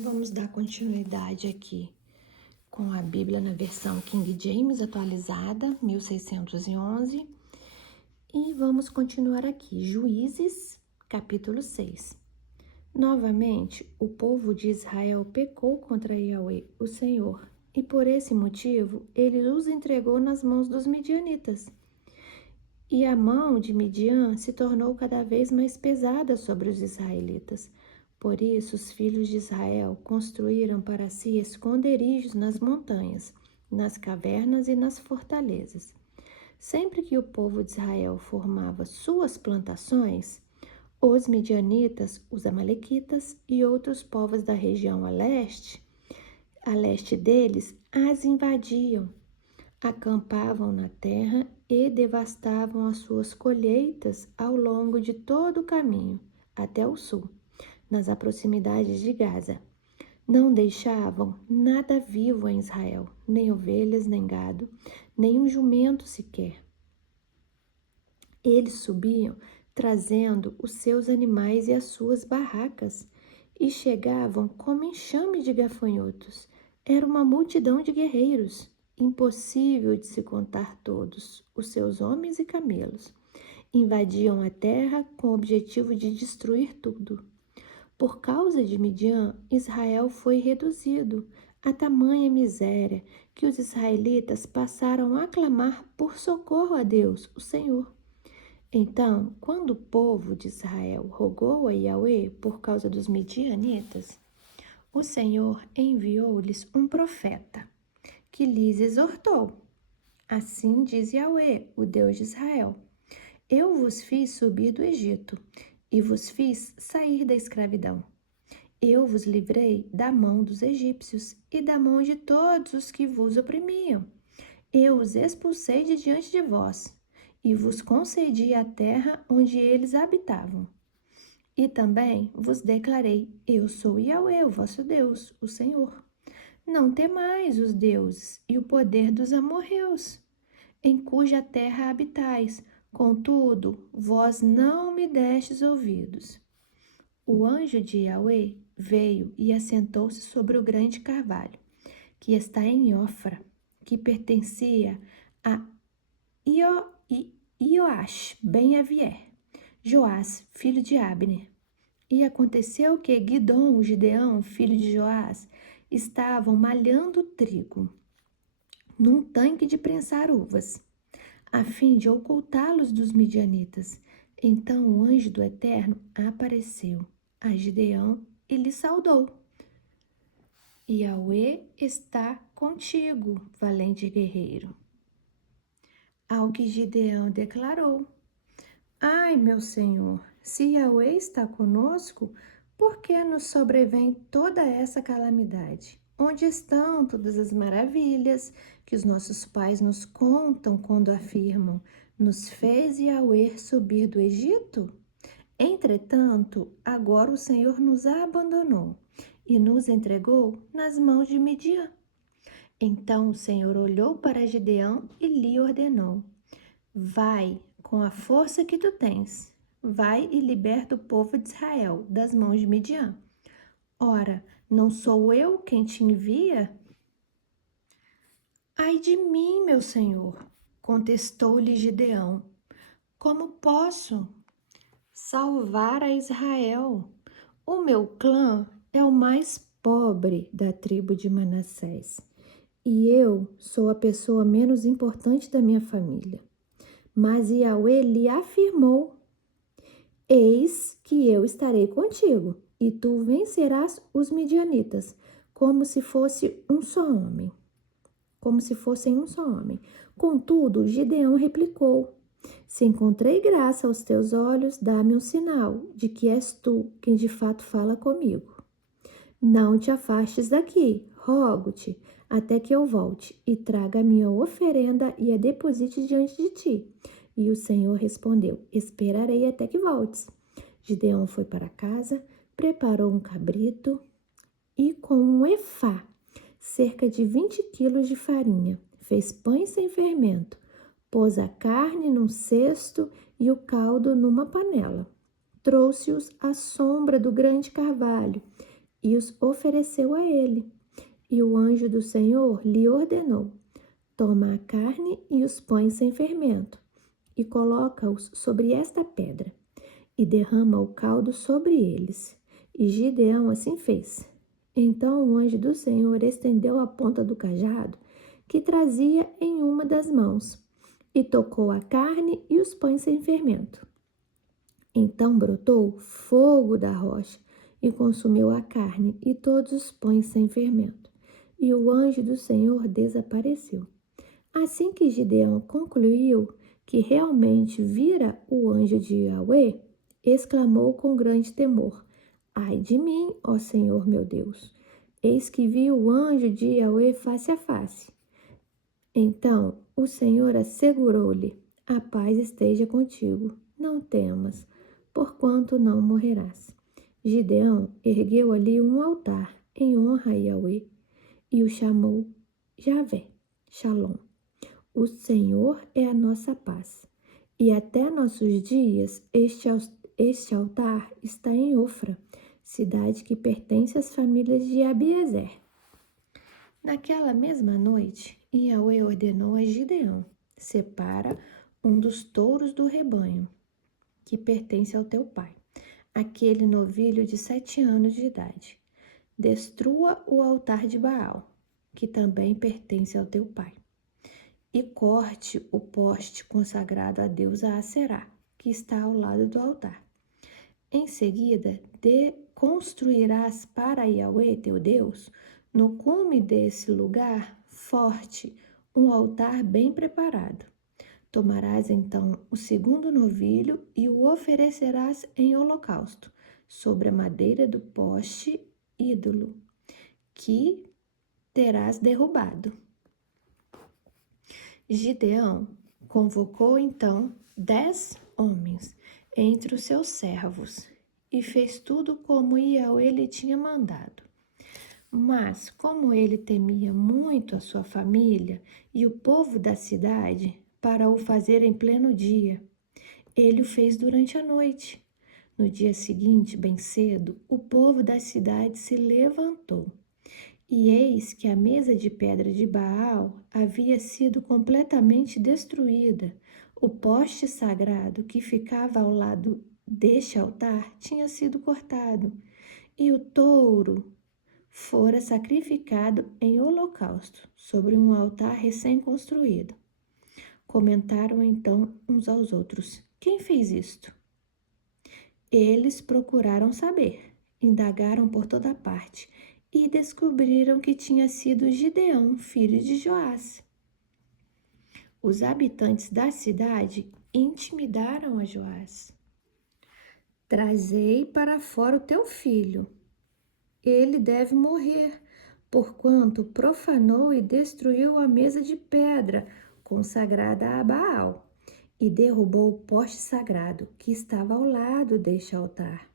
Vamos dar continuidade aqui com a Bíblia na versão King James atualizada, 1611, e vamos continuar aqui, Juízes, capítulo 6. Novamente, o povo de Israel pecou contra Yahweh, o Senhor, e por esse motivo ele os entregou nas mãos dos midianitas. E a mão de Midian se tornou cada vez mais pesada sobre os israelitas. Por isso, os filhos de Israel construíram para si esconderijos nas montanhas, nas cavernas e nas fortalezas. Sempre que o povo de Israel formava suas plantações, os midianitas, os amalequitas e outros povos da região a leste deles, as invadiam, acampavam na terra e devastavam as suas colheitas ao longo de todo o caminho, até o sul, nas proximidades de Gaza. Não deixavam nada vivo em Israel, nem ovelhas, nem gado, nem um jumento sequer. Eles subiam trazendo os seus animais e as suas barracas, e chegavam como enxame de gafanhotos. Era uma multidão de guerreiros, impossível de se contar todos, os seus homens e camelos. Invadiam a terra com o objetivo de destruir tudo. Por causa de Midian, Israel foi reduzido a tamanha miséria que os israelitas passaram a clamar por socorro a Deus, o Senhor. Então, quando o povo de Israel rogou a Yahweh por causa dos midianitas, o Senhor enviou-lhes um profeta, que lhes exortou. Assim diz Yahweh, o Deus de Israel: Eu vos fiz subir do Egito e vos fiz sair da escravidão. Eu vos livrei da mão dos egípcios e da mão de todos os que vos oprimiam. Eu os expulsei de diante de vós e vos concedi a terra onde eles habitavam. E também vos declarei: Eu sou Yahweh, o vosso Deus, o Senhor. Não temais os deuses e o poder dos amorreus, em cuja terra habitais. Contudo, vós não me destes ouvidos. O anjo de Yahweh veio e assentou-se sobre o grande carvalho, que está em Ofra, que pertencia a Ioás ben Avier, Joás, filho de Abner. E aconteceu que Gideão, filho de Joás, estavam malhando trigo num tanque de prensar uvas, a fim de ocultá-los dos midianitas. Então o anjo do Eterno apareceu a Gideão e lhe saudou: Yahweh está contigo, valente guerreiro. Ao que Gideão declarou: Ai, meu Senhor, se Yahweh está conosco, por que nos sobrevém toda essa calamidade? Onde estão todas as maravilhas que os nossos pais nos contam quando afirmam: Nos fez Yahweh subir do Egito? Entretanto, agora o Senhor nos abandonou e nos entregou nas mãos de Midian. Então o Senhor olhou para Gideão e lhe ordenou: Vai com a força que tu tens, vai e liberta o povo de Israel das mãos de Midian. Ora, não sou eu quem te envia? Ai de mim, meu senhor, contestou-lhe Gideão. Como posso salvar a Israel? O meu clã é o mais pobre da tribo de Manassés, e eu sou a pessoa menos importante da minha família. Mas Yahweh lhe afirmou: Eis que eu estarei contigo, e tu vencerás os midianitas, como se fosse um só homem. Como se fossem um só homem. Contudo, Gideão replicou: Se encontrei graça aos teus olhos, dá-me um sinal de que és tu quem de fato fala comigo. Não te afastes daqui, rogo-te, até que eu volte e traga a minha oferenda e a deposite diante de ti. E o Senhor respondeu: Esperarei até que voltes. Gideão foi para casa, preparou um cabrito e com um efá, cerca de 20 quilos de farinha, fez pães sem fermento, pôs a carne num cesto e o caldo numa panela. Trouxe-os à sombra do grande carvalho e os ofereceu a ele. E o anjo do Senhor lhe ordenou: toma a carne e os põe sem fermento, e coloca-os sobre esta pedra, e derrama o caldo sobre eles. E Gideão assim fez. Então o anjo do Senhor estendeu a ponta do cajado que trazia em uma das mãos, e tocou a carne e os pães sem fermento. Então brotou fogo da rocha e consumiu a carne e todos os pães sem fermento. E o anjo do Senhor desapareceu. Assim que Gideão concluiu que realmente vira o anjo de Yahweh, exclamou com grande temor: Ai de mim, ó Senhor meu Deus! Eis que vi o anjo de Yahweh face a face. Então o Senhor assegurou-lhe: a paz esteja contigo, não temas, porquanto não morrerás. Gideão ergueu ali um altar em honra a Yahweh e o chamou Javé, Shalom. O Senhor é a nossa paz. E até nossos dias este altar está em Ofra, cidade que pertence às famílias de Abiezer. Naquela mesma noite, Yahweh ordenou a Gideão: separa um dos touros do rebanho, que pertence ao teu pai, aquele novilho de 7 anos de idade. Destrua o altar de Baal, que também pertence ao teu pai, e corte o poste consagrado a deusa Aserá, que está ao lado do altar. Em seguida, construirás para Yahweh teu Deus, no cume desse lugar forte, um altar bem preparado. Tomarás então o segundo novilho e o oferecerás em holocausto, sobre a madeira do poste ídolo, que terás derrubado. Gideão convocou então 10 homens entre os seus servos e fez tudo como Yahweh lhe tinha mandado. Mas, como ele temia muito a sua família e o povo da cidade, para o fazer em pleno dia, ele o fez durante a noite. No dia seguinte, bem cedo, o povo da cidade se levantou. E eis que a mesa de pedra de Baal havia sido completamente destruída. O poste sagrado que ficava ao lado deste altar tinha sido cortado, e o touro fora sacrificado em holocausto sobre um altar recém-construído. Comentaram então uns aos outros: quem fez isto? Eles procuraram saber, indagaram por toda parte e descobriram que tinha sido Gideão, filho de Joás. Os habitantes da cidade intimidaram a Joás. Trazei para fora o teu filho. Ele deve morrer, porquanto profanou e destruiu a mesa de pedra consagrada a Baal e derrubou o poste sagrado que estava ao lado deste altar.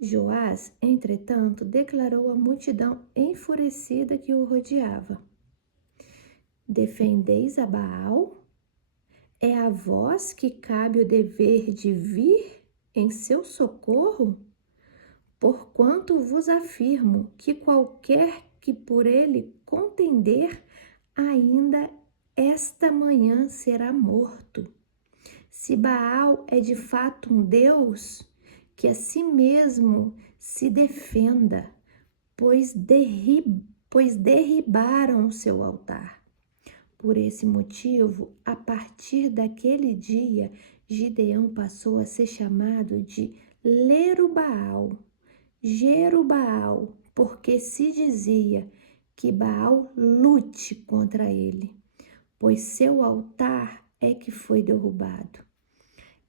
Joás, entretanto, declarou à multidão enfurecida que o rodeava: defendeis a Baal? É a vós que cabe o dever de vir em seu socorro? Porquanto vos afirmo que qualquer que por ele contender, ainda esta manhã será morto. Se Baal é de fato um Deus, que a si mesmo se defenda, pois derribaram o seu altar. Por esse motivo, a partir daquele dia, Gideão passou a ser chamado de Lerubaal, Jerubaal, porque se dizia que Baal lute contra ele, pois seu altar é que foi derrubado.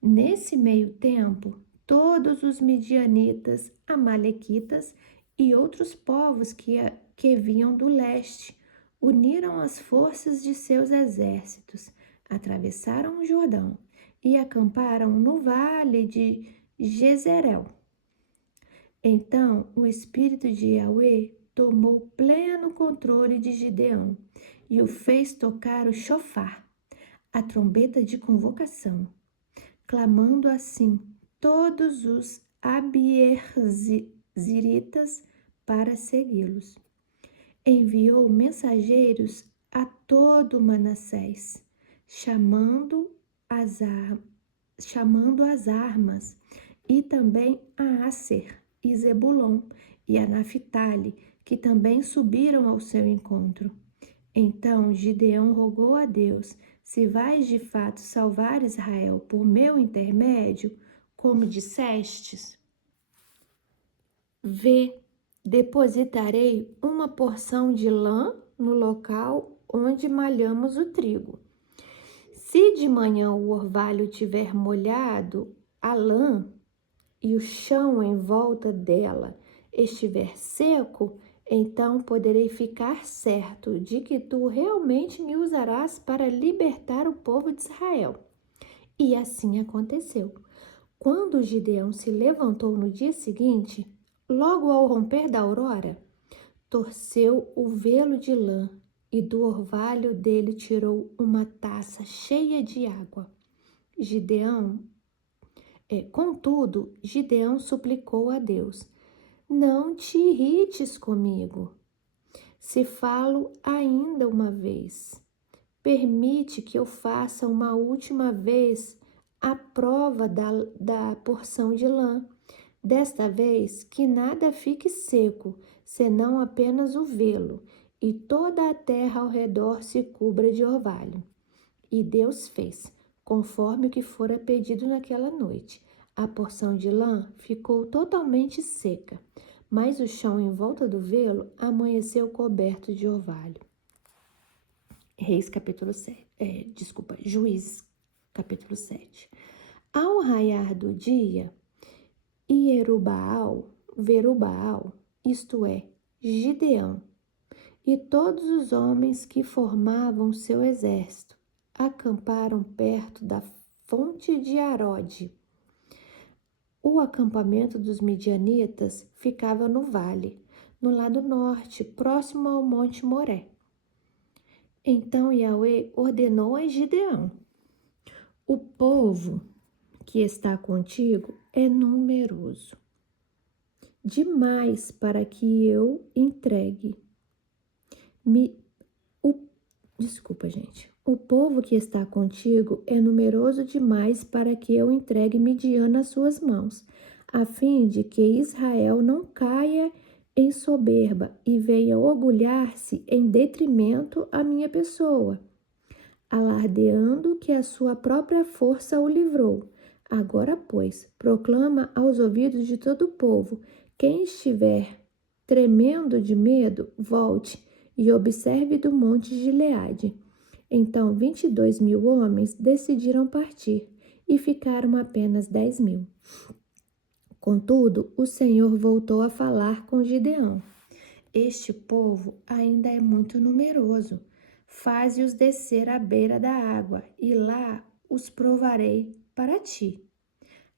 Nesse meio tempo, todos os midianitas, amalequitas e outros povos que vinham do leste uniram as forças de seus exércitos, atravessaram o Jordão e acamparam no vale de Jezreel. Então o Espírito de Yahweh tomou pleno controle de Gideão e o fez tocar o chofar, a trombeta de convocação, clamando assim todos os abiezritas para segui-los. Enviou mensageiros a todo Manassés, chamando as armas, e também a Asser e Zebulon e a Naphtali, que também subiram ao seu encontro. Então Gideão rogou a Deus: se vais de fato salvar Israel por meu intermédio, como dissestes, vê, depositarei uma porção de lã no local onde malhamos o trigo. Se de manhã o orvalho tiver molhado a lã e o chão em volta dela estiver seco, então poderei ficar certo de que tu realmente me usarás para libertar o povo de Israel. E assim aconteceu. Quando Gideão se levantou no dia seguinte, logo ao romper da aurora, torceu o velo de lã e do orvalho dele tirou uma taça cheia de água. Contudo, Gideão suplicou a Deus: não te irrites comigo. Se falo ainda uma vez, permite que eu faça uma última vez a prova da porção de lã. Desta vez, que nada fique seco, senão apenas o velo, e toda a terra ao redor se cubra de orvalho. E Deus fez, conforme o que fora pedido naquela noite. A porção de lã ficou totalmente seca, mas o chão em volta do velo amanheceu coberto de orvalho. Juízes, capítulo 7. Ao raiar do dia, Verubaal, isto é, Gideão, e todos os homens que formavam seu exército, acamparam perto da fonte de Arode. O acampamento dos midianitas ficava no vale, no lado norte, próximo ao monte Moré. Então Yahweh ordenou a Gideão: o povo que está contigo é numeroso demais para que eu entregue. O povo que está contigo é numeroso demais para que eu entregue Midian nas suas mãos, a fim de que Israel não caia em soberba e venha orgulhar-se em detrimento à minha pessoa, alardeando que a sua própria força o livrou. Agora, pois, proclama aos ouvidos de todo o povo: quem estiver tremendo de medo, volte e observe do monte Gileade. Então 22.000 homens decidiram partir e ficaram apenas 10.000. Contudo, o Senhor voltou a falar com Gideão: este povo ainda é muito numeroso. Faze-os descer à beira da água, e lá os provarei para ti.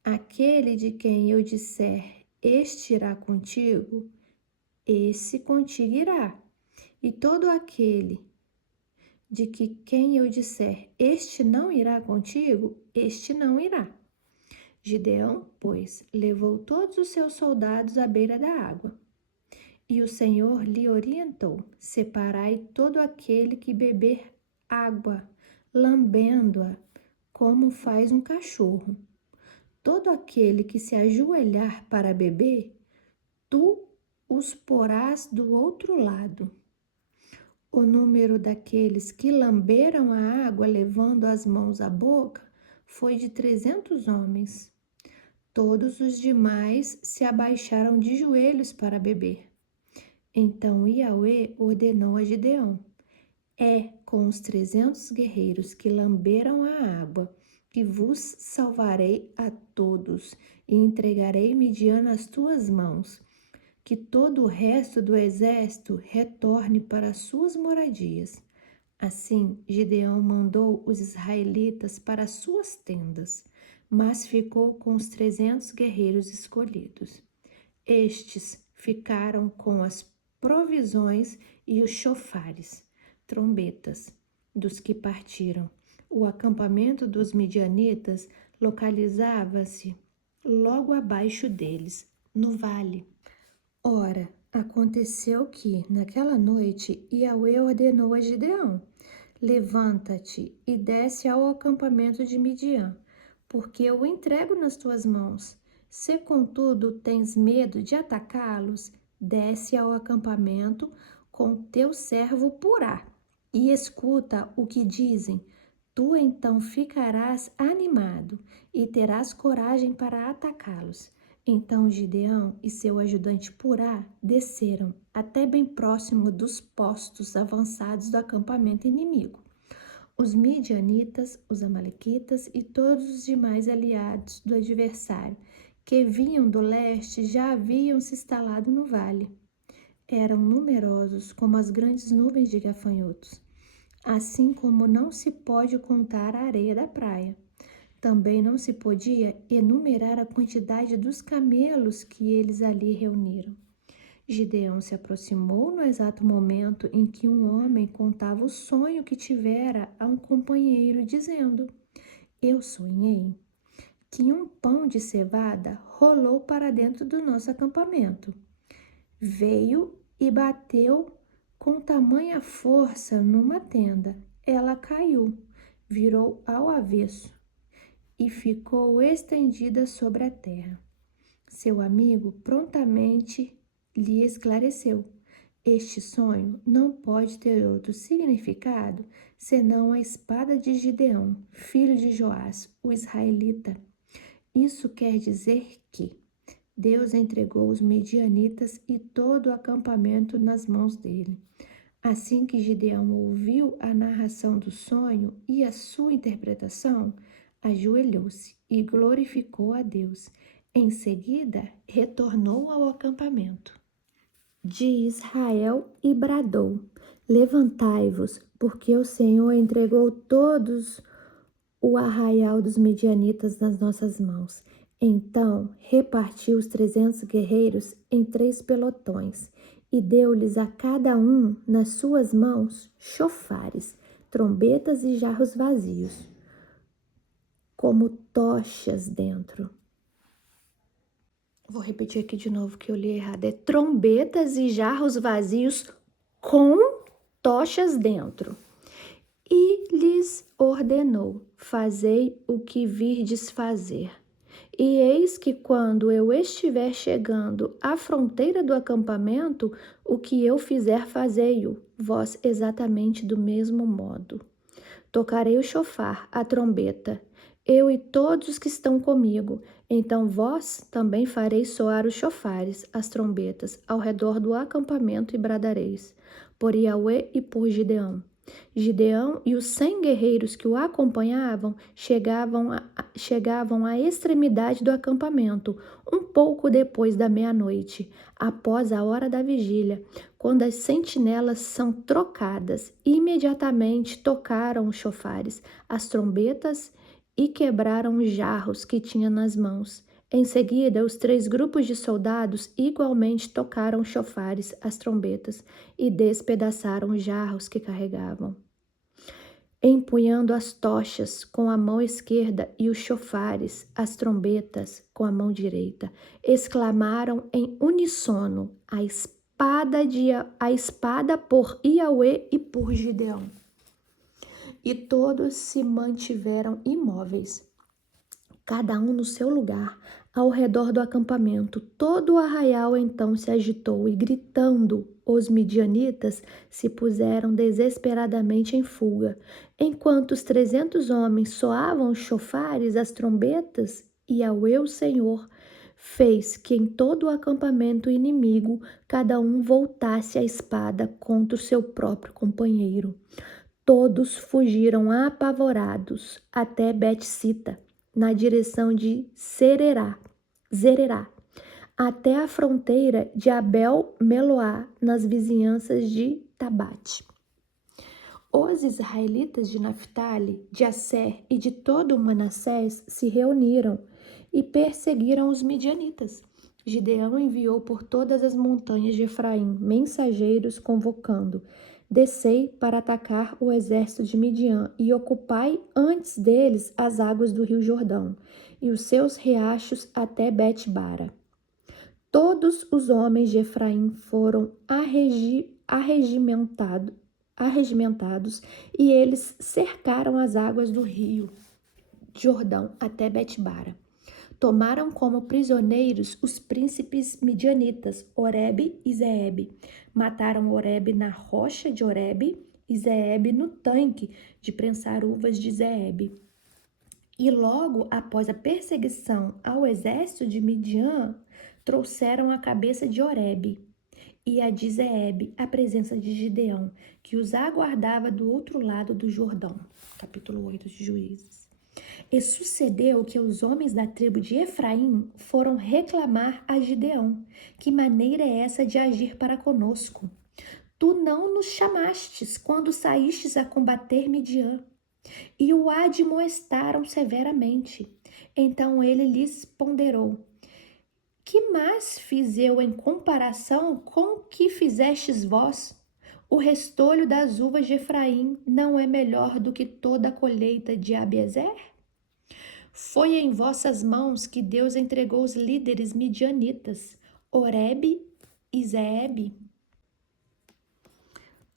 Aquele de quem eu disser, este irá contigo, esse contigo irá. E todo aquele de que quem eu disser, este não irá contigo, este não irá. Gideão, pois, levou todos os seus soldados à beira da água. E o Senhor lhe orientou: separai todo aquele que beber água, lambendo-a, como faz um cachorro. Todo aquele que se ajoelhar para beber, tu os porás do outro lado. O número daqueles que lamberam a água levando as mãos à boca foi de 300 homens. Todos os demais se abaixaram de joelhos para beber. Então Yahweh ordenou a Gideão: com os 300 guerreiros que lamberam a água, que vos salvarei a todos e entregarei Midian nas tuas mãos. Que todo o resto do exército retorne para as suas moradias. Assim, Gideão mandou os israelitas para as suas tendas, mas ficou com os 300 guerreiros escolhidos. Estes ficaram com as provisões e os chofares, trombetas, dos que partiram. O acampamento dos midianitas localizava-se logo abaixo deles, no vale. Ora, Aconteceu que, naquela noite, Yahweh ordenou a Gideão: levanta-te e desce ao acampamento de Midian, porque eu o entrego nas tuas mãos. Se, contudo, tens medo de atacá-los, desce ao acampamento com teu servo Purá e escuta o que dizem. Tu então ficarás animado e terás coragem para atacá-los. Então Gideão e seu ajudante Purá desceram até bem próximo dos postos avançados do acampamento inimigo. Os midianitas, os amalequitas e todos os demais aliados do adversário que vinham do leste já haviam se instalado no vale. Eram numerosos como as grandes nuvens de gafanhotos, assim como não se pode contar a areia da praia. Também não se podia enumerar a quantidade dos camelos que eles ali reuniram. Gideão se aproximou no exato momento em que um homem contava o sonho que tivera a um companheiro, dizendo: Eu sonhei que um pão de cevada rolou para dentro do nosso acampamento. Veio e bateu com tamanha força numa tenda. Ela caiu, virou ao avesso e ficou estendida sobre a terra. Seu amigo prontamente lhe esclareceu: este sonho não pode ter outro significado senão a espada de Gideão, filho de Joás, o israelita. Isso quer dizer que Deus entregou os midianitas e todo o acampamento nas mãos dele. Assim que Gideão ouviu a narração do sonho e a sua interpretação, ajoelhou-se e glorificou a Deus. Em seguida, retornou ao acampamento de Israel e bradou: levantai-vos, porque o Senhor entregou todos o arraial dos midianitas nas nossas mãos. Então repartiu os 300 guerreiros em 3 pelotões e deu-lhes a cada um nas suas mãos chofares, trombetas e jarros vazios, como tochas dentro. Vou repetir aqui de novo que eu li errado. É trombetas e jarros vazios com tochas dentro. E lhes ordenou: fazei o que virdes fazer. E eis que quando eu estiver chegando à fronteira do acampamento, o que eu fizer, fazei-o, vós exatamente do mesmo modo. Tocarei o chofar, a trombeta, eu e todos os que estão comigo. Então vós também fareis soar os chofares, as trombetas, ao redor do acampamento e bradareis, por Yahweh e por Gideão. Gideão e os 100 guerreiros que o acompanhavam chegavam à extremidade do acampamento, um pouco depois da meia-noite, após a hora da vigília, quando as sentinelas são trocadas. Imediatamente tocaram os chofares, as trombetas e quebraram os jarros que tinha nas mãos. Em seguida, os 3 grupos de soldados igualmente tocaram os chofares, as trombetas, e despedaçaram os jarros que carregavam. Empunhando as tochas com a mão esquerda e os chofares, as trombetas, com a mão direita, exclamaram em uníssono: a espada por Yahweh e por Gideão. E todos se mantiveram imóveis, cada um no seu lugar, ao redor do acampamento. Todo o arraial então se agitou e, gritando, os midianitas se puseram desesperadamente em fuga. Enquanto os 300 homens soavam os chofares, as trombetas, Yahweh, o Senhor, fez que em todo o acampamento inimigo cada um voltasse a espada contra o seu próprio companheiro. Todos fugiram apavorados até Bet-sita, na direção de Zererá, até a fronteira de Abel-Meloá, nas vizinhanças de Tabate. Os israelitas de Naphtali, de Asser e de todo o Manassés se reuniram e perseguiram os midianitas. Gideão enviou por todas as montanhas de Efraim mensageiros convocando: descei para atacar o exército de Midian e ocupai antes deles as águas do rio Jordão e os seus riachos até Bet-bara. Todos os homens de Efraim foram arregimentados e eles cercaram as águas do rio Jordão até Betbara. Tomaram como prisioneiros os príncipes midianitas, Oreb e Zeebe. Mataram Oreb na rocha de Oreb e Zeebe no tanque de prensar uvas de Zeebe. E logo após a perseguição ao exército de Midian, trouxeram a cabeça de Oreb e a de Zeebe à presença de Gideão, que os aguardava do outro lado do Jordão. Capítulo 8 de Juízes. E sucedeu que os homens da tribo de Efraim foram reclamar a Gideão: que maneira é essa de agir para conosco? Tu não nos chamastes quando saístes a combater Midian. E o admoestaram severamente. Então ele lhes ponderou: que mais fiz eu em comparação com o que fizestes vós? O restolho das uvas de Efraim não é melhor do que toda a colheita de Abiezer? Foi em vossas mãos que Deus entregou os líderes midianitas, Oreb e Zeebe.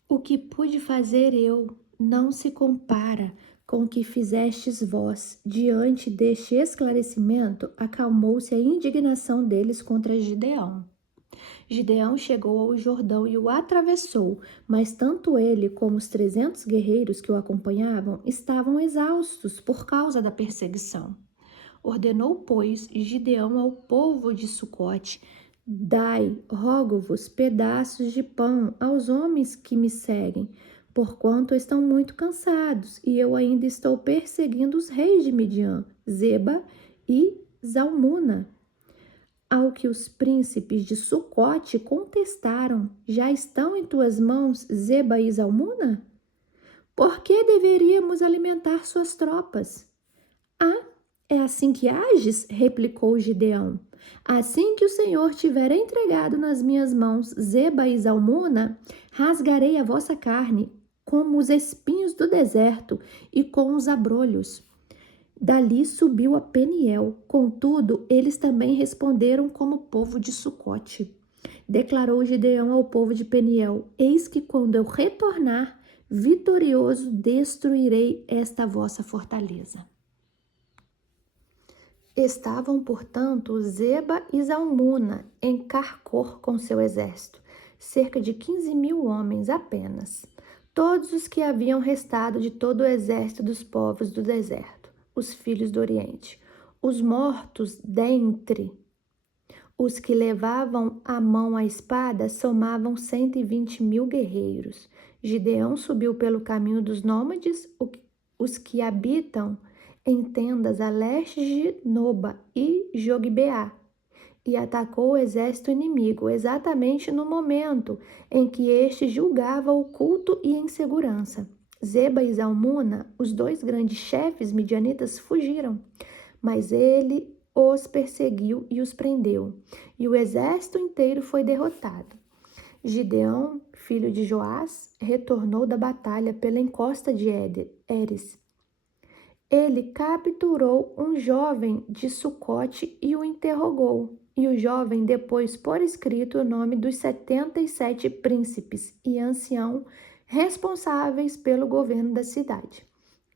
O que pude fazer eu não se compara com o que fizestes vós. Diante deste esclarecimento, acalmou-se a indignação deles contra Gideão. Gideão chegou ao Jordão e o atravessou, mas tanto ele como os 300 guerreiros que o acompanhavam estavam exaustos por causa da perseguição. Ordenou, pois, Gideão ao povo de Sucote: dai, rogo-vos, pedaços de pão aos homens que me seguem, porquanto estão muito cansados, e eu ainda estou perseguindo os reis de Midian, Zeba e Zalmuna. Ao que os príncipes de Sucote contestaram: já estão em tuas mãos Zeba e Zalmuna? Por que deveríamos alimentar suas tropas? Ah, é assim que ages? Replicou Gideão. Assim que o Senhor tiver entregado nas minhas mãos Zeba e Zalmuna, rasgarei a vossa carne, como os espinhos do deserto e com os abrolhos. Dali subiu a Peniel, contudo, eles também responderam como povo de Sucote. Declarou Gideão ao povo de Peniel: eis que quando eu retornar, vitorioso, destruirei esta vossa fortaleza. Estavam, portanto, Zeba e Zalmuna em Carcor com seu exército, cerca de 15.000 homens apenas, todos os que haviam restado de todo o exército dos povos do deserto, os filhos do Oriente. Os mortos dentre os que levavam à mão a espada somavam 120.000 guerreiros. Gideão subiu pelo caminho dos nômades, os que habitam em tendas a leste de Noba e Jogbeá, e atacou o exército inimigo exatamente no momento em que este julgava o culto e em segurança. Zeba e Zalmuna, os dois grandes chefes midianitas, fugiram, mas ele os perseguiu e os prendeu, e o exército inteiro foi derrotado. Gideão, filho de Joás, retornou da batalha pela encosta de Eres. Ele capturou um jovem de Sucote e o interrogou. E o jovem depois por escrito o nome dos 77 príncipes e anciãos responsáveis pelo governo da cidade.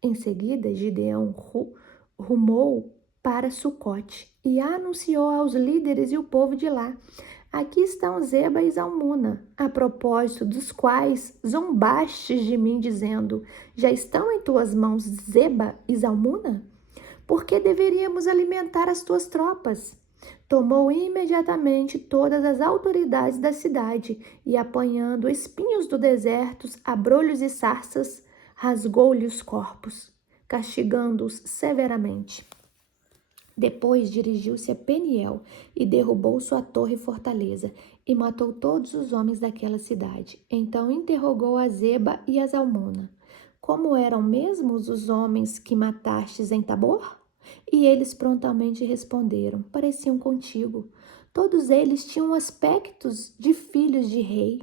Em seguida, Gideão rumou para Sucote e anunciou aos líderes e o povo de lá: aqui estão Zeba e Zalmuna, a propósito dos quais zombastes de mim, dizendo: já estão em tuas mãos Zeba e Zalmuna? Por que deveríamos alimentar as tuas tropas? Tomou imediatamente todas as autoridades da cidade e, apanhando espinhos do deserto, abrolhos e sarças, rasgou-lhe os corpos, castigando-os severamente. Depois dirigiu-se a Peniel e derrubou sua torre e fortaleza e matou todos os homens daquela cidade. Então interrogou a Zeba e a Zalmuna: como eram mesmos os homens que matastes em Tabor? E eles prontamente responderam: pareciam contigo. Todos eles tinham aspectos de filhos de rei.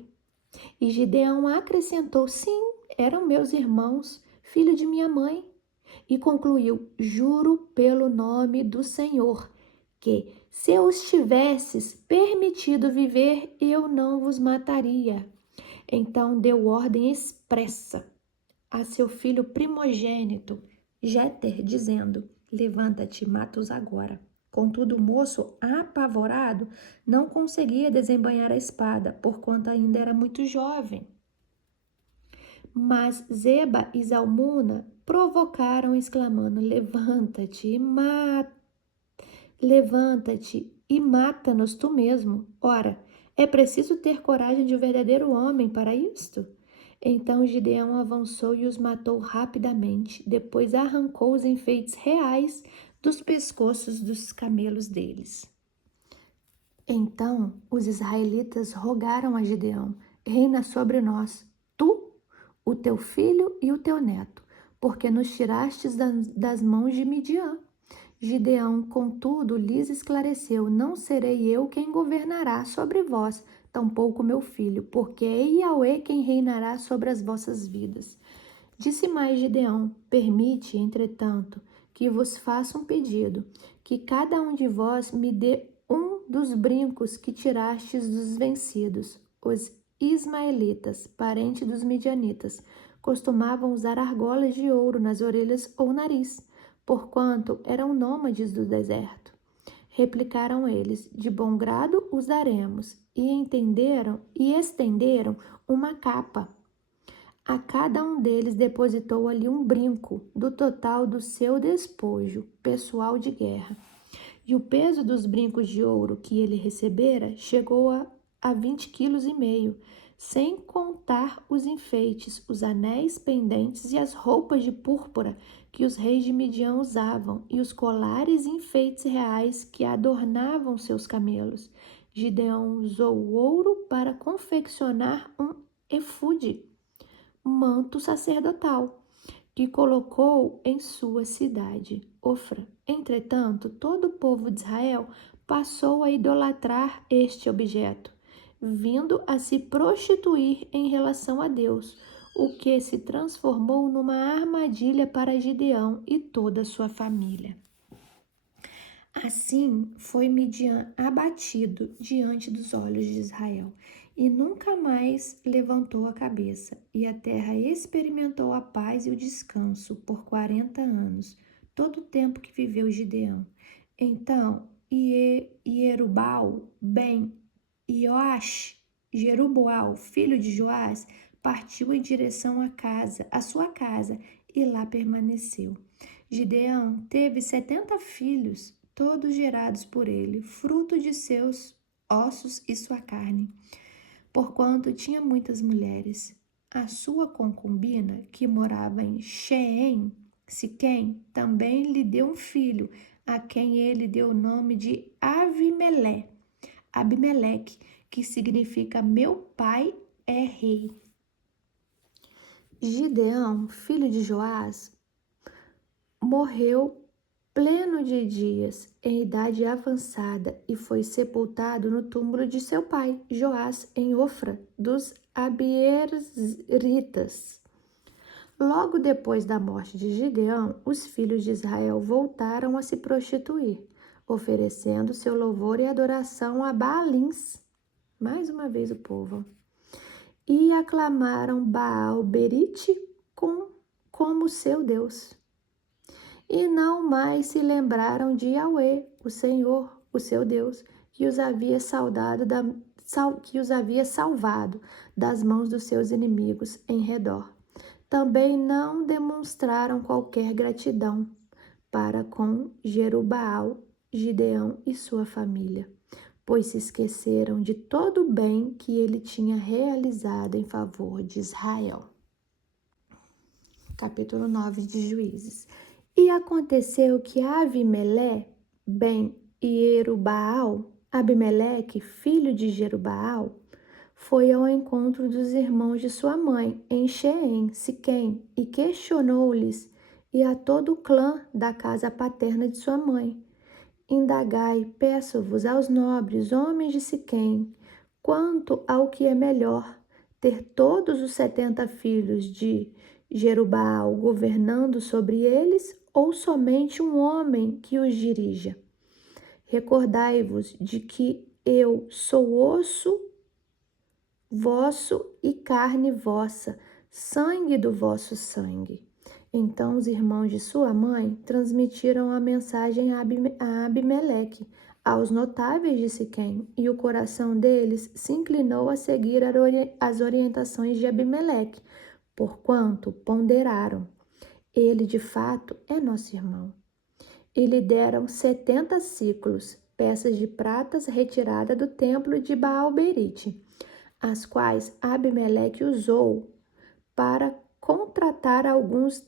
E Gideão acrescentou: sim, eram meus irmãos, filho de minha mãe. E concluiu: juro pelo nome do Senhor, que, Se eu os tivesses permitido viver, eu não vos mataria. Então deu ordem expressa a seu filho primogênito, Jéter, dizendo: levanta-te, mata-os agora. Contudo, o moço, apavorado, não conseguia desembainhar a espada, porquanto ainda era muito jovem. Mas Zeba e Zalmuna provocaram, exclamando: levanta-te e mata-nos tu mesmo. Ora, é preciso ter coragem de um verdadeiro homem para isto? Então Gideão avançou e os matou rapidamente. Depois arrancou os enfeites reais dos pescoços dos camelos deles. Então os israelitas rogaram a Gideão: reina sobre nós, tu, o teu filho e o teu neto, porque nos tirastes das mãos de Midian. Gideão, contudo, lhes esclareceu: não serei eu quem governará sobre vós, tampouco meu filho, porque é Yahweh quem reinará sobre as vossas vidas. Disse mais Gideão: permite, entretanto, que vos faça um pedido, que cada um de vós me dê um dos brincos que tirastes dos vencidos. Os ismaelitas, parente dos midianitas, costumavam usar argolas de ouro nas orelhas ou nariz, porquanto eram nômades do deserto. Replicaram eles: de bom grado os daremos. E estenderam uma capa. A cada um deles depositou ali um brinco do total do seu despojo pessoal de guerra. E o peso dos brincos de ouro que ele recebera chegou a 20,5 quilos, sem contar os enfeites, os anéis pendentes e as roupas de púrpura que os reis de Midian usavam, e os colares e enfeites reais que adornavam seus camelos. Gideão usou o ouro para confeccionar um efude, manto sacerdotal, que colocou em sua cidade, Ofra. Entretanto, todo o povo de Israel passou a idolatrar este objeto, vindo a se prostituir em relação a Deus, o que se transformou numa armadilha para Gideão e toda a sua família. Assim foi Midian abatido diante dos olhos de Israel, e nunca mais levantou a cabeça, e a terra experimentou a paz e o descanso por 40 anos, todo o tempo que viveu Gideão. Então Jerubbaal ben Joash, Jeruboal, filho de Joás, partiu em direção à sua casa, e lá permaneceu. Gideão teve 70 filhos, todos gerados por ele, fruto de seus ossos e sua carne, porquanto tinha muitas mulheres. A sua concubina, que morava em Siquém, também lhe deu um filho, a quem ele deu o nome de Abimeleque, que significa meu pai é rei. Gideão, filho de Joás, morreu pleno de dias, em idade avançada, e foi sepultado no túmulo de seu pai, Joás, em Ofra dos Abiezritas. Logo depois da morte de Gideão, os filhos de Israel voltaram a se prostituir, oferecendo seu louvor e adoração a Baalins, mais uma vez o povo, e aclamaram Baal-Berite como seu Deus. E não mais se lembraram de Yahweh, o Senhor, o seu Deus, que os havia salvado das mãos dos seus inimigos em redor. Também não demonstraram qualquer gratidão para com Jerubbaal, Gideão e sua família, pois se esqueceram de todo o bem que ele tinha realizado em favor de Israel. Capítulo 9 de Juízes. E aconteceu que Avimelé ben Jerubbaal, Abimeleque, filho de Jerubbaal, foi ao encontro dos irmãos de sua mãe em Siquém, e questionou-lhes e a todo o clã da casa paterna de sua mãe: indagai, peço-vos aos nobres homens de Siquém, quanto ao que é melhor, ter todos os 70 filhos de Jerubbaal governando sobre eles, ou somente um homem que os dirija? Recordai-vos de que eu sou osso vosso e carne vossa, sangue do vosso sangue. Então os irmãos de sua mãe transmitiram a mensagem a Abimeleque, aos notáveis de Siquém, e o coração deles se inclinou a seguir as orientações de Abimeleque, porquanto ponderaram: ele de fato é nosso irmão. E lhe deram 70 siclos, peças de pratas retirada do templo de Baal-berite, as quais Abimeleque usou para contratar alguns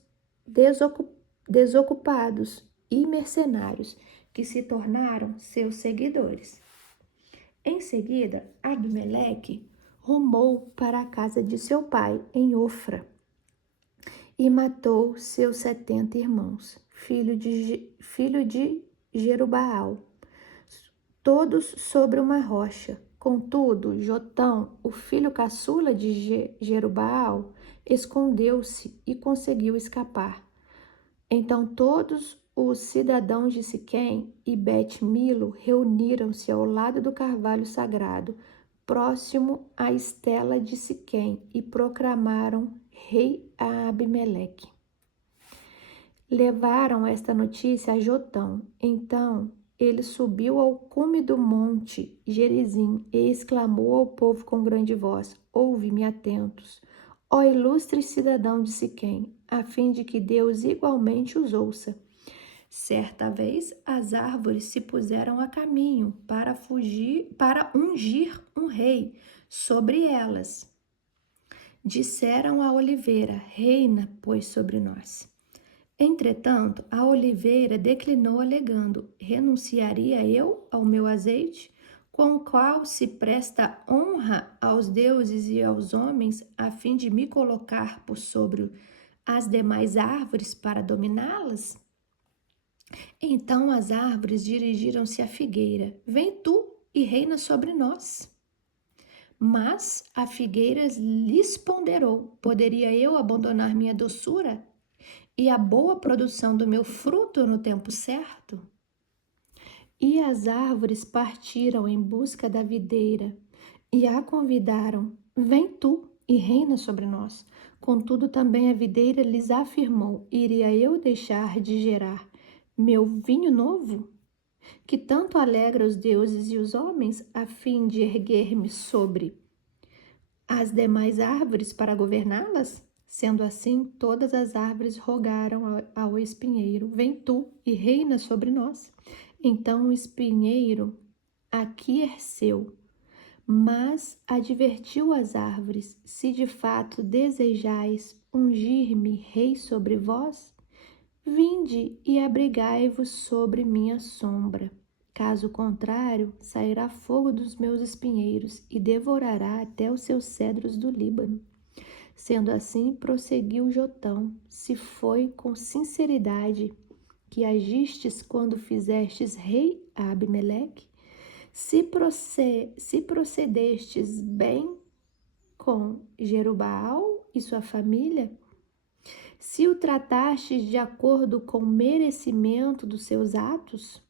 desocupados e mercenários, que se tornaram seus seguidores. Em seguida, Abimeleque rumou para a casa de seu pai, em Ofra, e matou seus 70 irmãos, filho de Jerubaal, todos sobre uma rocha. Contudo, Jotão, o filho caçula de Jerubaal, escondeu-se e conseguiu escapar. Então todos os cidadãos de Siquém e Bet-Milo reuniram-se ao lado do carvalho sagrado, próximo à estela de Siquém, e proclamaram rei a Abimeleque. Levaram esta notícia a Jotão. Então ele subiu ao cume do monte Gerizim e exclamou ao povo com grande voz: ouve-me atentos, ó ilustre cidadão de Siquém, a fim de que Deus igualmente os ouça. Certa vez as árvores se puseram a caminho para ungir um rei sobre elas. Disseram à oliveira: reina, pois, sobre nós. Entretanto, a oliveira declinou, alegando: renunciaria eu ao meu azeite, com o qual se presta honra aos deuses e aos homens, a fim de me colocar por sobre as demais árvores para dominá-las? Então as árvores dirigiram-se à figueira: vem tu e reina sobre nós. Mas a figueira lhes ponderou: poderia eu abandonar minha doçura e a boa produção do meu fruto no tempo certo? E as árvores partiram em busca da videira e a convidaram: vem tu e reina sobre nós. Contudo, também a videira lhes afirmou: iria eu deixar de gerar meu vinho novo, que tanto alegra os deuses e os homens, a fim de erguer-me sobre as demais árvores para governá-las? Sendo assim, todas as árvores rogaram ao espinheiro: vem tu e reina sobre nós. Então o espinheiro aqueceu, mas advertiu as árvores: se de fato desejais ungir-me rei sobre vós, vinde e abrigai-vos sobre minha sombra. Caso contrário, sairá fogo dos meus espinheiros e devorará até os seus cedros do Líbano. Sendo assim, prosseguiu Jotão: se foi com sinceridade que agistes quando fizestes rei a Abimeleque, se procedestes bem com Jerubaal e sua família, se o tratastes de acordo com o merecimento dos seus atos,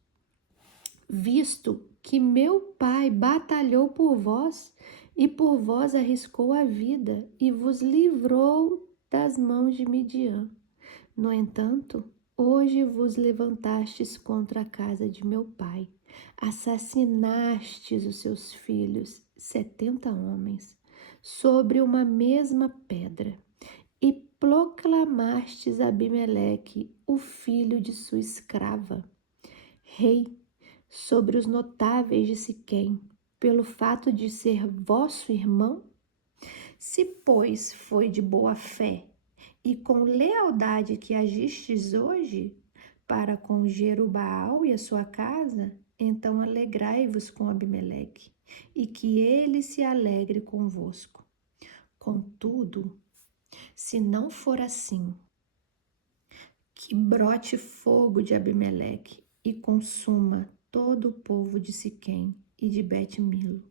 visto que meu pai batalhou por vós e por vós arriscou a vida e vos livrou das mãos de Midian. No entanto, hoje vos levantastes contra a casa de meu pai, assassinastes os seus filhos, 70 homens, sobre uma mesma pedra, e proclamastes Abimeleque, o filho de sua escrava, rei sobre os notáveis de Siquém, pelo fato de ser vosso irmão? Se, pois, foi de boa fé e com lealdade que agistes hoje para com Jerubaal e a sua casa, então alegrai-vos com Abimeleque, e que ele se alegre convosco. Contudo, se não for assim, que brote fogo de Abimeleque e consuma todo o povo de Siquém e de Bet-Milo,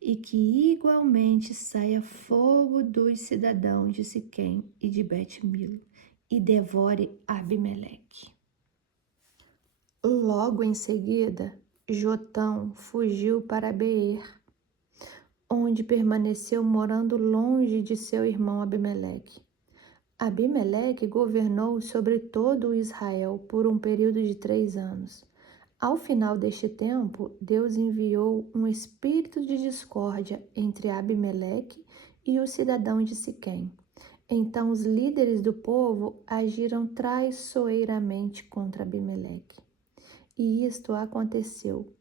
e que igualmente saia fogo dos cidadãos de Siquém e de Bet-Milo, e devore Abimeleque. Logo em seguida, Jotão fugiu para Beer, onde permaneceu morando longe de seu irmão Abimeleque. Abimeleque governou sobre todo o Israel por um período de 3 anos. Ao final deste tempo, Deus enviou um espírito de discórdia entre Abimeleque e o cidadão de Siquém. Então os líderes do povo agiram traiçoeiramente contra Abimeleque. E isto aconteceu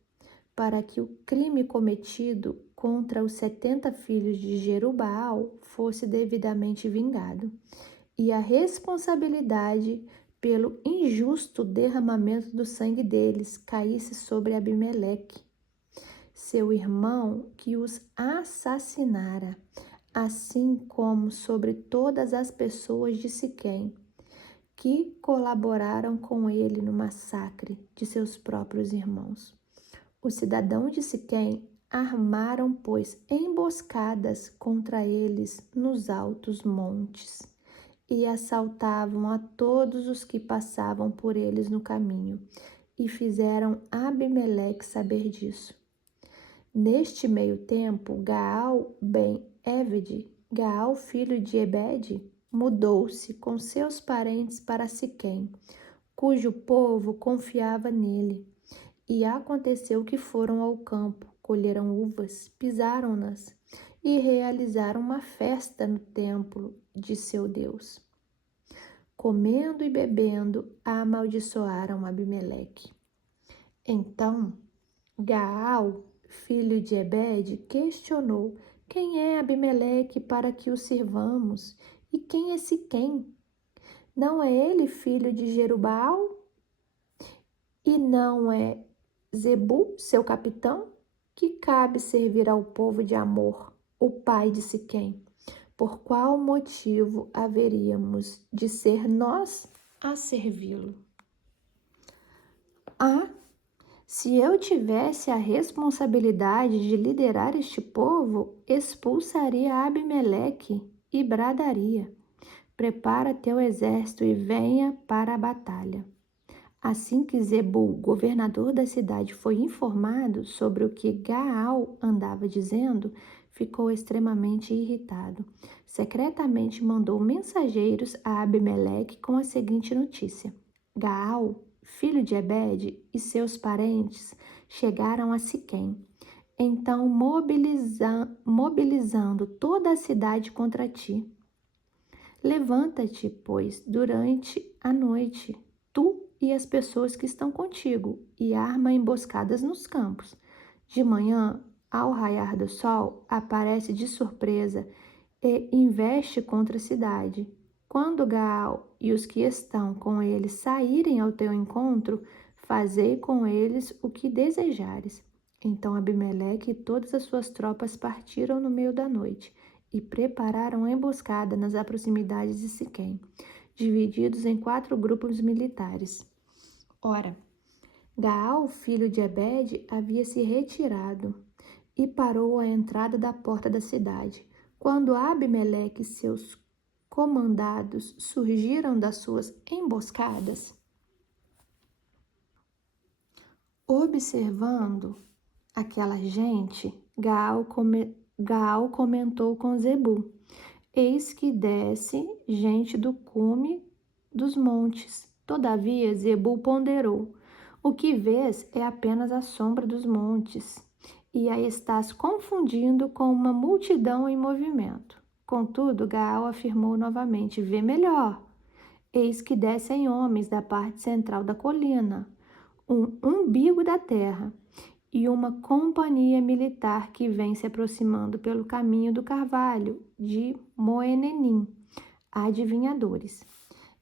para que o crime cometido contra os 70 filhos de Jerubaal fosse devidamente vingado, e a responsabilidade pelo injusto derramamento do sangue deles caísse sobre Abimeleque, seu irmão que os assassinara, assim como sobre todas as pessoas de Siquém, que colaboraram com ele no massacre de seus próprios irmãos. Os cidadãos de Siquém armaram, pois, emboscadas contra eles nos altos montes e assaltavam a todos os que passavam por eles no caminho, e fizeram Abimeleque saber disso. Neste meio tempo, Gaal ben-Eved, Gaal filho de Ebed, mudou-se com seus parentes para Siquém, cujo povo confiava nele. E aconteceu que foram ao campo, colheram uvas, pisaram-nas e realizaram uma festa no templo de seu Deus. Comendo e bebendo, amaldiçoaram Abimeleque. Então, Gaal, filho de Ebed, questionou: quem é Abimeleque para que o sirvamos? E quem é Siquém? Não é ele filho de Jerubaal? E não é Zebu, seu capitão? Que cabe servir ao povo de Amor, o pai de Siquém? Por qual motivo haveríamos de ser nós a servi-lo? Se eu tivesse a responsabilidade de liderar este povo, expulsaria Abimeleque e bradaria: prepara teu exército e venha para a batalha. Assim que Zebul, governador da cidade, foi informado sobre o que Gaal andava dizendo, ficou extremamente irritado. Secretamente mandou mensageiros a Abimeleque com a seguinte notícia: Gaal, filho de Ebed, e seus parentes chegaram a Siquém. Então, mobilizando toda a cidade contra ti. Levanta-te, pois, durante a noite, tu e as pessoas que estão contigo, e arma emboscadas nos campos. De manhã, ao raiar do sol, aparece de surpresa e investe contra a cidade. Quando Gaal e os que estão com ele saírem ao teu encontro, fazei com eles o que desejares. Então Abimeleque e todas as suas tropas partiram no meio da noite e prepararam a emboscada nas proximidades de Siquém, divididos em 4 grupos militares. Ora, Gaal, filho de Ebed, havia se retirado e parou à entrada da porta da cidade. Quando Abimeleque e seus comandados surgiram das suas emboscadas, observando aquela gente, Gaal comentou com Zebu: eis que desce gente do cume dos montes. Todavia, Zebu ponderou: o que vês é apenas a sombra dos montes, e a estás confundindo com uma multidão em movimento. Contudo, Gaal afirmou novamente: vê melhor. Eis que descem homens da parte central da colina, um umbigo da terra, e uma companhia militar que vem se aproximando pelo caminho do carvalho de Moenenim, adivinhadores.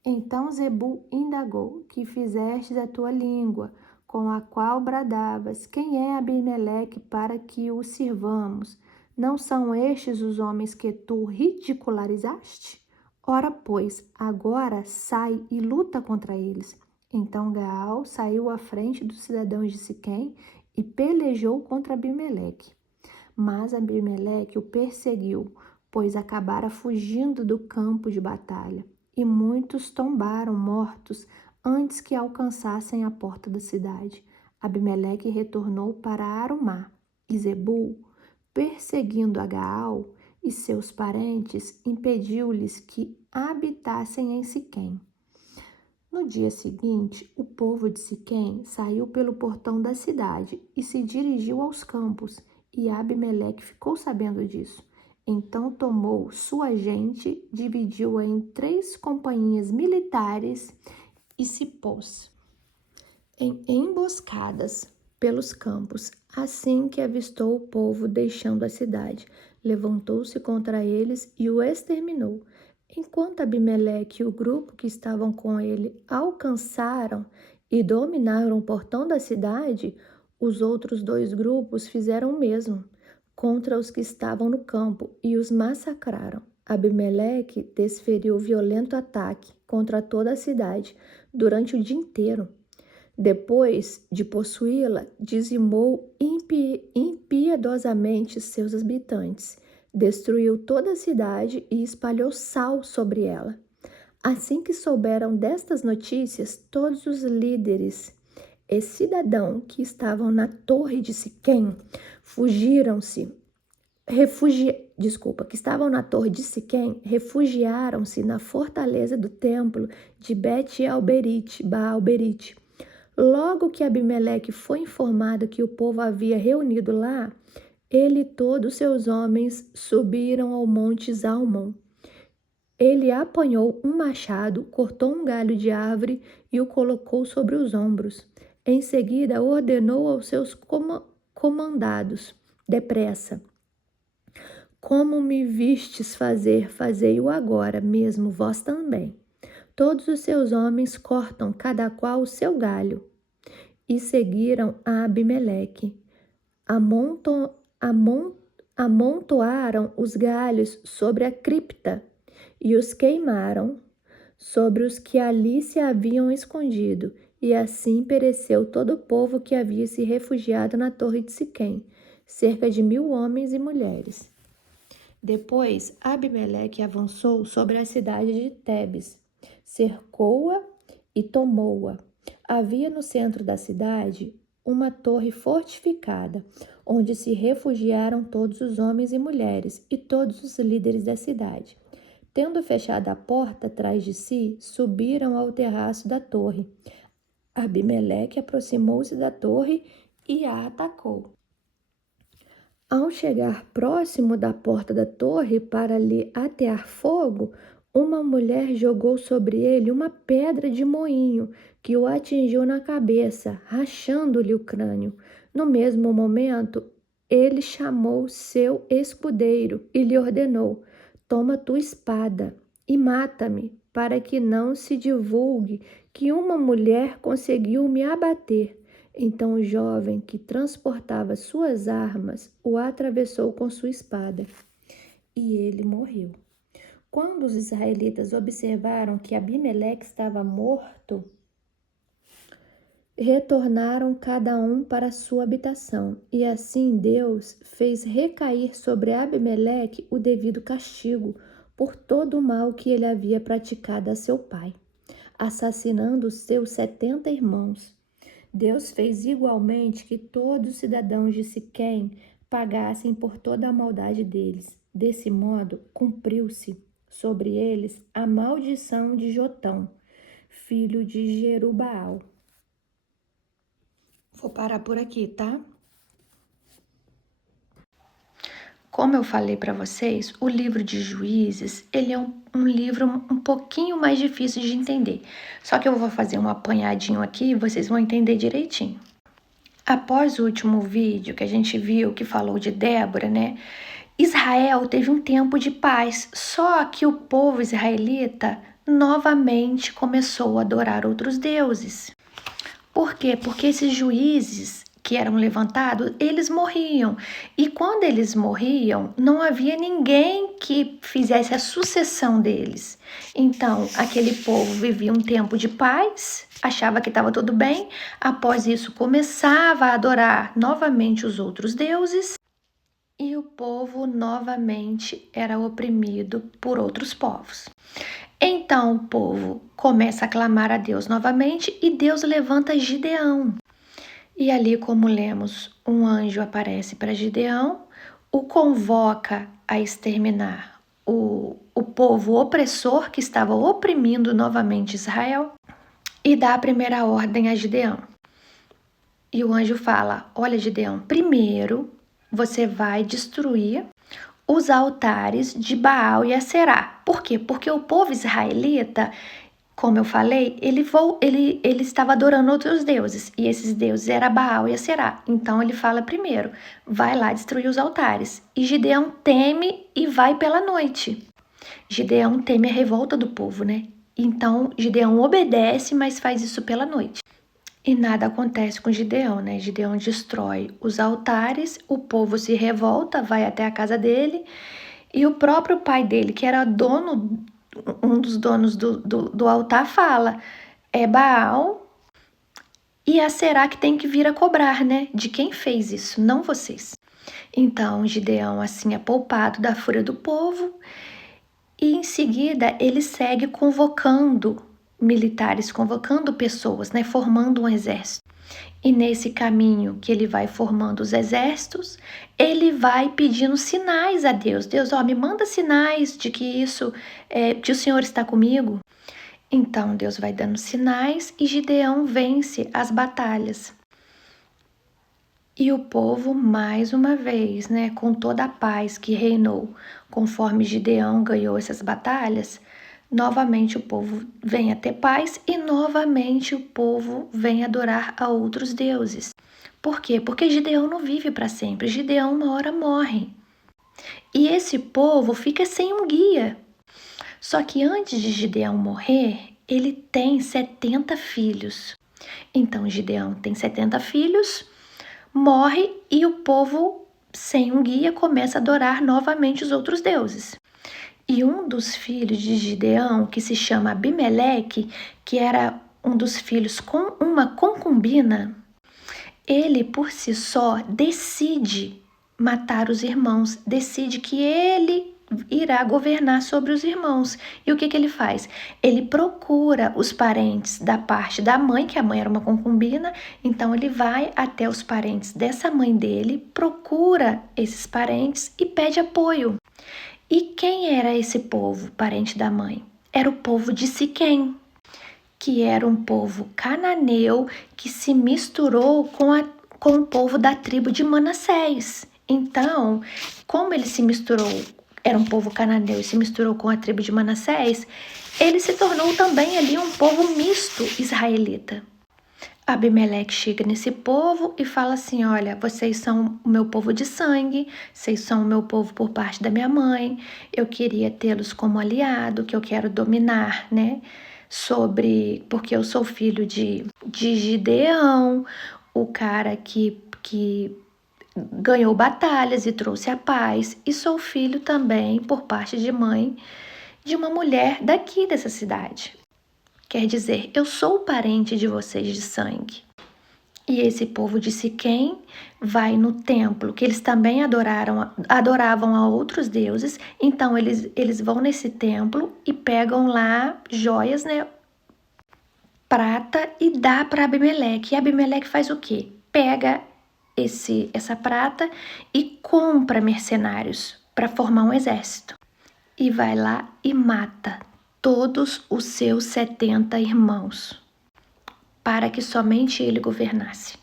Então Zebu indagou: que fizestes a tua língua, com a qual bradavas: quem é Abimeleque para que o sirvamos? Não são estes os homens que tu ridicularizaste? Ora, pois, agora sai e luta contra eles. Então Gaal saiu à frente dos cidadãos de Siquém e pelejou contra Abimeleque. Mas Abimeleque o perseguiu, pois acabara fugindo do campo de batalha, e muitos tombaram mortos antes que alcançassem a porta da cidade. Abimeleque retornou para Arumá e Zebul, perseguindo a Gaal e seus parentes, impediu-lhes que habitassem em Siquém. No dia seguinte, o povo de Siquém saiu pelo portão da cidade e se dirigiu aos campos, e Abimeleque ficou sabendo disso. Então tomou sua gente, dividiu-a em 3 companhias militares e se pôs em emboscadas pelos campos. Assim que avistou o povo deixando a cidade, levantou-se contra eles e o exterminou. Enquanto Abimeleque e o grupo que estavam com ele alcançaram e dominaram o portão da cidade, os outros 2 grupos fizeram o mesmo contra os que estavam no campo e os massacraram. Abimeleque desferiu violento ataque contra toda a cidade durante o dia inteiro. Depois de possuí-la, dizimou impiedosamente seus habitantes, destruiu toda a cidade e espalhou sal sobre ela. Assim que souberam destas notícias, todos os líderes e cidadãos que estavam na torre de Siquém que estavam na torre de Siquém, refugiaram-se na fortaleza do templo de Baal-berite. Logo que Abimeleque foi informado que o povo havia reunido lá, ele e todos seus homens subiram ao monte Zalmon. Ele apanhou um machado, cortou um galho de árvore e o colocou sobre os ombros. Em seguida, ordenou aos seus comandados: depressa. Como me vistes fazer, fazei-o agora mesmo vós também. Todos os seus homens cortam cada qual o seu galho. E seguiram a Abimeleque. Amontoaram os galhos sobre a cripta e os queimaram sobre os que ali se haviam escondido. E assim pereceu todo o povo que havia se refugiado na torre de Siquém, cerca de 1.000 homens e mulheres. Depois, Abimeleque avançou sobre a cidade de Tebes, cercou-a e tomou-a. Havia no centro da cidade uma torre fortificada, onde se refugiaram todos os homens e mulheres e todos os líderes da cidade. Tendo fechado a porta atrás de si, subiram ao terraço da torre. Abimeleque aproximou-se da torre e a atacou. Ao chegar próximo da porta da torre para lhe atear fogo, uma mulher jogou sobre ele uma pedra de moinho que o atingiu na cabeça, rachando-lhe o crânio. No mesmo momento, ele chamou seu escudeiro e lhe ordenou: toma tua espada e mata-me, para que não se divulgue que uma mulher conseguiu me abater. Então o jovem que transportava suas armas o atravessou com sua espada e ele morreu. Quando os israelitas observaram que Abimeleque estava morto, retornaram cada um para sua habitação. E assim Deus fez recair sobre Abimeleque o devido castigo por todo o mal que ele havia praticado a seu pai, assassinando os seus 70 irmãos. Deus fez igualmente que todos os cidadãos de Siquém pagassem por toda a maldade deles. Desse modo, cumpriu-se sobre eles a maldição de Jotão, filho de Jerubaal. Vou parar por aqui, tá? Como eu falei para vocês, o livro de Juízes, ele é um livro um pouquinho mais difícil de entender. Só que eu vou fazer um apanhadinho aqui e vocês vão entender direitinho. Após o último vídeo que a gente viu, que falou de Débora, né? Israel teve um tempo de paz, só que o povo israelita novamente começou a adorar outros deuses. Por quê? Porque esses juízes que eram levantados, eles morriam. E quando eles morriam, não havia ninguém que fizesse a sucessão deles. Então, aquele povo vivia um tempo de paz, achava que estava tudo bem. Após isso, começava a adorar novamente os outros deuses. E o povo novamente era oprimido por outros povos. Então o povo começa a clamar a Deus novamente e Deus levanta Gideão. E ali, como lemos, um anjo aparece para Gideão, o convoca a exterminar o povo opressor que estava oprimindo novamente Israel e dá a primeira ordem a Gideão. E o anjo fala: olha, Gideão, primeiro você vai destruir os altares de Baal e Aserá. Por quê? Porque o povo israelita, como eu falei, ele estava adorando outros deuses. E esses deuses eram Baal e Aserá. Então ele fala primeiro, vai lá destruir os altares. E Gideão teme e vai pela noite. Gideão teme a revolta do povo, né? Então Gideão obedece, mas faz isso pela noite. E nada acontece com Gideão, né? Gideão destrói os altares, o povo se revolta, vai até a casa dele, e o próprio pai dele, que era dono, um dos donos do altar, fala: é Baal e a Será que tem que vir a cobrar, né? De quem fez isso, não vocês. Então Gideão, assim, é poupado da fúria do povo, e em seguida ele segue convocando militares, convocando pessoas, né? Formando um exército. E nesse caminho que ele vai formando os exércitos, ele vai pedindo sinais a Deus. Deus, me manda sinais de que que o Senhor está comigo. Então Deus vai dando sinais e Gideão vence as batalhas. E o povo, mais uma vez, né, com toda a paz que reinou, conforme Gideão ganhou essas batalhas, novamente o povo vem a ter paz e novamente o povo vem adorar a outros deuses. Por quê? Porque Gideão não vive para sempre, Gideão uma hora morre. E esse povo fica sem um guia. Só que antes de Gideão morrer, ele tem 70 filhos. Então Gideão tem 70 filhos, morre e o povo, sem um guia, começa a adorar novamente os outros deuses. E um dos filhos de Gideão, que se chama Abimeleque, que era um dos filhos com uma concubina, ele por si só decide matar os irmãos, decide que ele irá governar sobre os irmãos. E o que ele faz? Ele procura os parentes da parte da mãe, que a mãe era uma concubina, então ele vai até os parentes dessa mãe dele, procura esses parentes e pede apoio. E quem era esse povo, parente da mãe? Era o povo de Siquém, que era um povo cananeu que se misturou com o povo da tribo de Manassés. Então, como ele se misturou, era um povo cananeu e se misturou com a tribo de Manassés, ele se tornou também ali um povo misto israelita. Abimeleque chega nesse povo e fala assim: olha, vocês são o meu povo de sangue, vocês são o meu povo por parte da minha mãe, eu queria tê-los como aliado, que eu quero dominar, né? Porque eu sou filho de Gideão, o cara que ganhou batalhas e trouxe a paz, e sou filho também, por parte de mãe, de uma mulher daqui dessa cidade. Quer dizer, eu sou parente de vocês de sangue. E esse povo de Siquém vai no templo, que eles também adoravam a outros deuses. Então eles vão nesse templo e pegam lá joias, né, prata, e dá para Abimeleque. E Abimeleque faz o quê? Pega essa prata e compra mercenários para formar um exército. E vai lá e mata todos os seus 70 irmãos, para que somente ele governasse.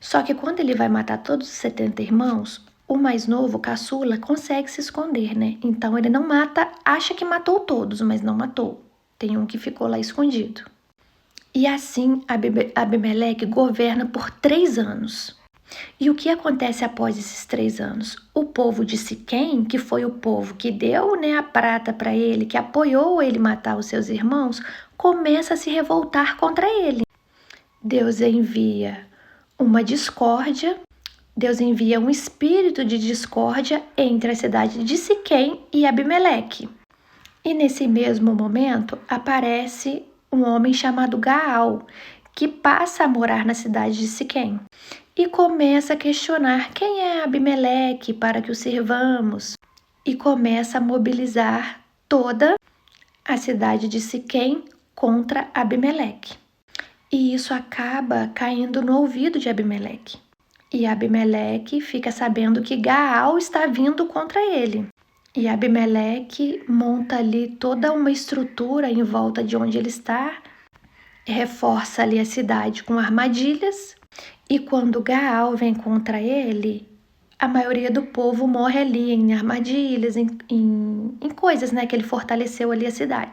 Só que quando ele vai matar todos os 70 irmãos, o mais novo, o caçula, consegue se esconder, né? Então ele não mata, acha que matou todos, mas não matou. Tem um que ficou lá escondido. E assim Abimeleque governa por 3 anos. E o que acontece após esses 3 anos? O povo de Siquém, que foi o povo que deu, né, a prata para ele, que apoiou ele matar os seus irmãos, começa a se revoltar contra ele. Deus envia uma discórdia, Deus envia um espírito de discórdia entre a cidade de Siquém e Abimeleque. E nesse mesmo momento aparece um homem chamado Gaal, que passa a morar na cidade de Siquém e começa a questionar quem é Abimeleque para que o sirvamos, e começa a mobilizar toda a cidade de Siquém contra Abimeleque. E isso acaba caindo no ouvido de Abimeleque. E Abimeleque fica sabendo que Gaal está vindo contra ele. E Abimeleque monta ali toda uma estrutura em volta de onde ele está, reforça ali a cidade com armadilhas, e quando Gaal vem contra ele, a maioria do povo morre ali em armadilhas, em coisas, né, que ele fortaleceu ali a cidade.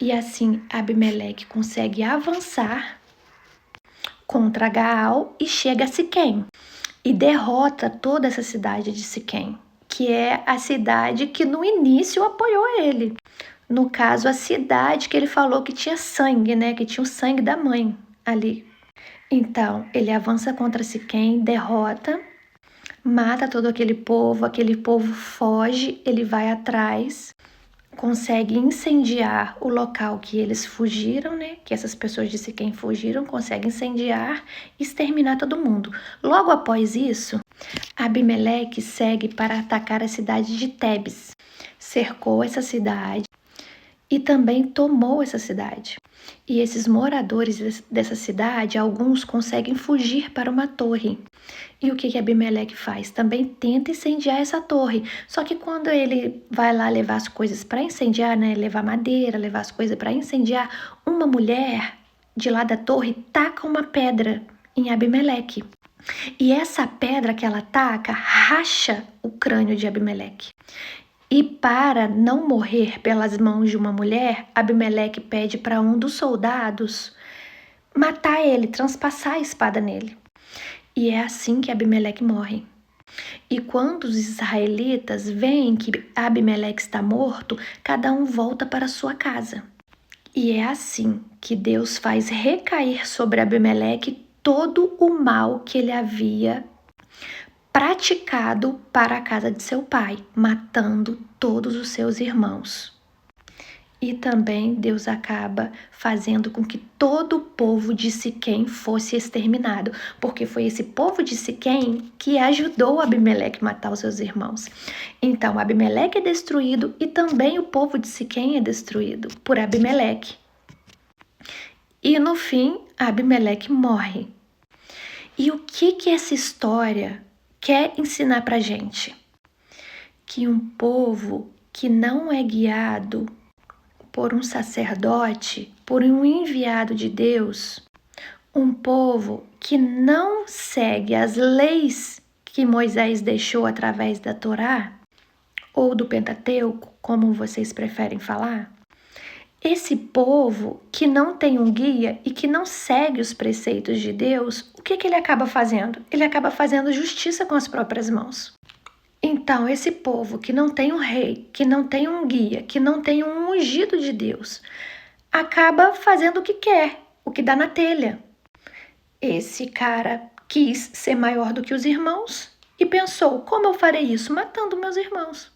E assim Abimeleque consegue avançar contra Gaal e chega a Siquém e derrota toda essa cidade de Siquém, que é a cidade que no início apoiou ele. No caso, a cidade que ele falou que tinha sangue, né, que tinha o sangue da mãe ali. Então, ele avança contra Siquém, derrota, mata todo aquele povo foge, ele vai atrás, consegue incendiar o local que eles fugiram, né? Que essas pessoas de Siquém fugiram, consegue incendiar e exterminar todo mundo. Logo após isso, Abimeleque segue para atacar a cidade de Tebes, cercou essa cidade e também tomou essa cidade. E esses moradores dessa cidade, alguns conseguem fugir para uma torre. E o que Abimeleque faz? Também tenta incendiar essa torre. Só que quando ele vai lá levar as coisas para incendiar, né, levar madeira, levar as coisas para incendiar, uma mulher de lá da torre taca uma pedra em Abimeleque. E essa pedra que ela taca racha o crânio de Abimeleque. E para não morrer pelas mãos de uma mulher, Abimeleque pede para um dos soldados matar ele, transpassar a espada nele. E é assim que Abimeleque morre. E quando os israelitas veem que Abimeleque está morto, cada um volta para sua casa. E é assim que Deus faz recair sobre Abimeleque todo o mal que ele havia praticado para a casa de seu pai, matando todos os seus irmãos. E também Deus acaba fazendo com que todo o povo de Siquém fosse exterminado, porque foi esse povo de Siquém que ajudou Abimeleque a matar os seus irmãos. Então Abimeleque é destruído e também o povo de Siquém é destruído por Abimeleque. E no fim, Abimeleque morre. E o que essa história quer ensinar pra gente? Que um povo que não é guiado por um sacerdote, por um enviado de Deus, um povo que não segue as leis que Moisés deixou através da Torá, ou do Pentateuco, como vocês preferem falar, esse povo que não tem um guia e que não segue os preceitos de Deus, o que ele acaba fazendo? Ele acaba fazendo justiça com as próprias mãos. Então, esse povo que não tem um rei, que não tem um guia, que não tem um ungido de Deus, acaba fazendo o que quer, o que dá na telha. Esse cara quis ser maior do que os irmãos e pensou: como eu farei isso? Matando meus irmãos.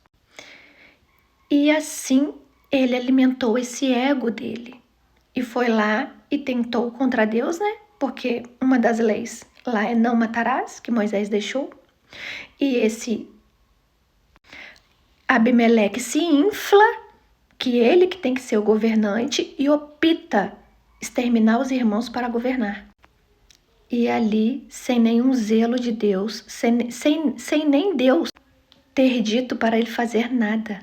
E assim ele alimentou esse ego dele e foi lá e tentou contra Deus, né? Porque uma das leis lá é não matarás, que Moisés deixou. E esse Abimeleque se infla, que ele que tem que ser o governante, e opta exterminar os irmãos para governar. E ali, sem nenhum zelo de Deus, sem nem Deus ter dito para ele fazer nada,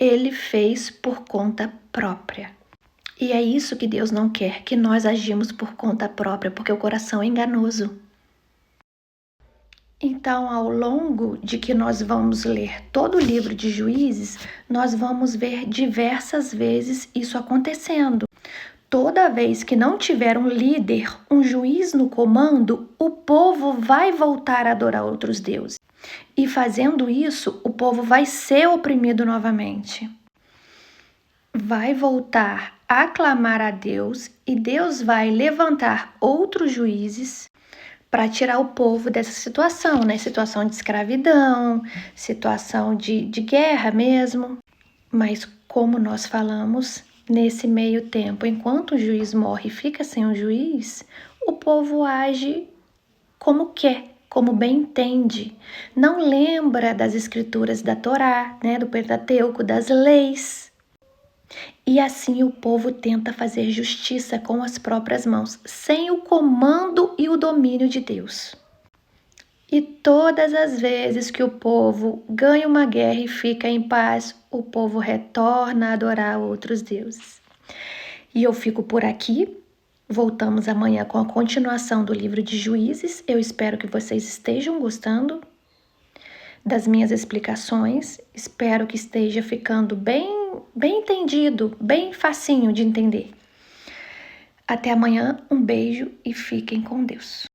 ele fez por conta própria. E é isso que Deus não quer, que nós agimos por conta própria, porque o coração é enganoso. Então, ao longo de que nós vamos ler todo o livro de Juízes, nós vamos ver diversas vezes isso acontecendo. Toda vez que não tiver um líder, um juiz no comando, o povo vai voltar a adorar outros deuses. E fazendo isso, o povo vai ser oprimido novamente. Vai voltar a clamar a Deus e Deus vai levantar outros juízes para tirar o povo dessa situação, né? Situação de escravidão, situação de guerra mesmo. Mas como nós falamos, nesse meio tempo, enquanto o juiz morre e fica sem um juiz, o povo age como quer, como bem entende. Não lembra das escrituras da Torá, né? Do Pentateuco, das leis. E assim o povo tenta fazer justiça com as próprias mãos, sem o comando e o domínio de Deus. E todas as vezes que o povo ganha uma guerra e fica em paz, o povo retorna a adorar outros deuses. E eu fico por aqui. Voltamos amanhã com a continuação do livro de Juízes. Eu espero que vocês estejam gostando das minhas explicações. Espero que esteja ficando bem entendido, bem facinho de entender. Até amanhã, um beijo e fiquem com Deus.